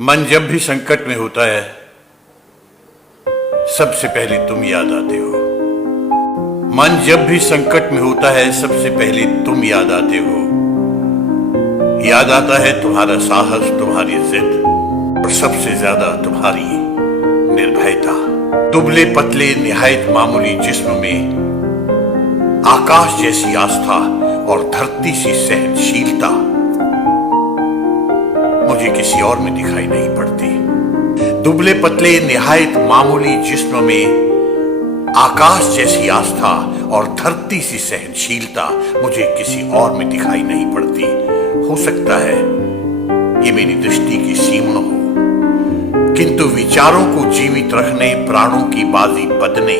मन जब भी संकट में होता है, सबसे पहले तुम याद आते हो। मन जब भी संकट में होता है, सबसे पहले तुम याद आते हो। याद आता है तुम्हारा साहस, तुम्हारी जिद और सबसे ज्यादा तुम्हारी निर्भयता। दुबले पतले निहायत मामूली जिस्म में आकाश जैसी आस्था और धरती सी सहनशीलता मुझे किसी और में दिखाई नहीं पड़ती। दुबले पतले निहायत मामूली जिस्म में आकाश जैसी आस्था और धरती सी सहनशीलता मुझे किसी और में दिखाई नहीं पड़ती। हो सकता है ये मेरी दृष्टि की सीमा हो, किंतु विचारों को जीवित रखने, प्राणों की बाजी बदने,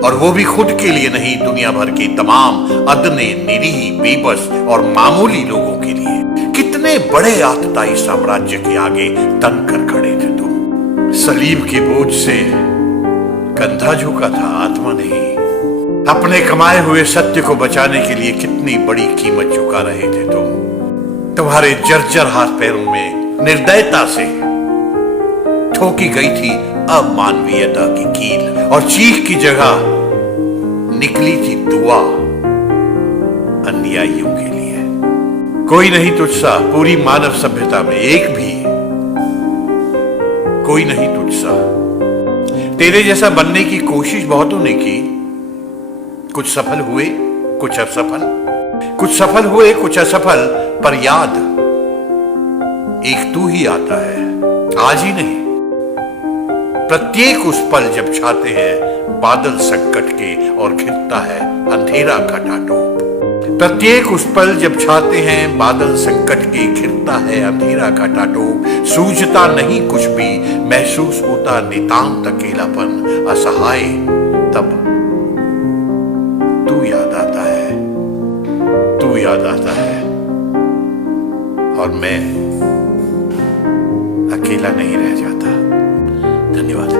और वो भी खुद के लिए नहीं, दुनिया भर के तमाम अदने, निरीह, बेबस और मामूली लोगों के लिए। कितने बड़े आतताई साम्राज्य के आगे तन कर खड़े थे तुम। सलीब के बोझ से कंधा झुका था, आत्मा नहीं। अपने कमाए हुए सत्य को बचाने के लिए कितनी बड़ी कीमत चुका रहे थे तुम। तुम्हारे जर्जर हाथ पैरों में निर्दयता से ठोकी गई थी अमानवीयता की कील, और चीख की जगह निकली थी दुआ अन्यायियों के लिए। कोई नहीं तुझसा पूरी मानव सभ्यता में, एक भी कोई नहीं तुझसा। तेरे जैसा बनने की कोशिश बहुतों ने की, कुछ सफल हुए, कुछ असफल। कुछ सफल हुए, कुछ असफल, पर याद एक तू ही आता है, आज ही नहीं। प्रत्येक उस पल जब छाते हैं बादल संकट के और घिरता है अंधेरा खटाटोप। प्रत्येक उस पल जब छाते हैं बादल संकट के, घिरता है अंधेरा खटाटोप। सूझता नहीं कुछ भी, महसूस होता नितांत अकेलापन, असहाय। तब तू याद आता है, तू याद आता है, और मैं अकेला नहीं रह जाता। धन्यवाद।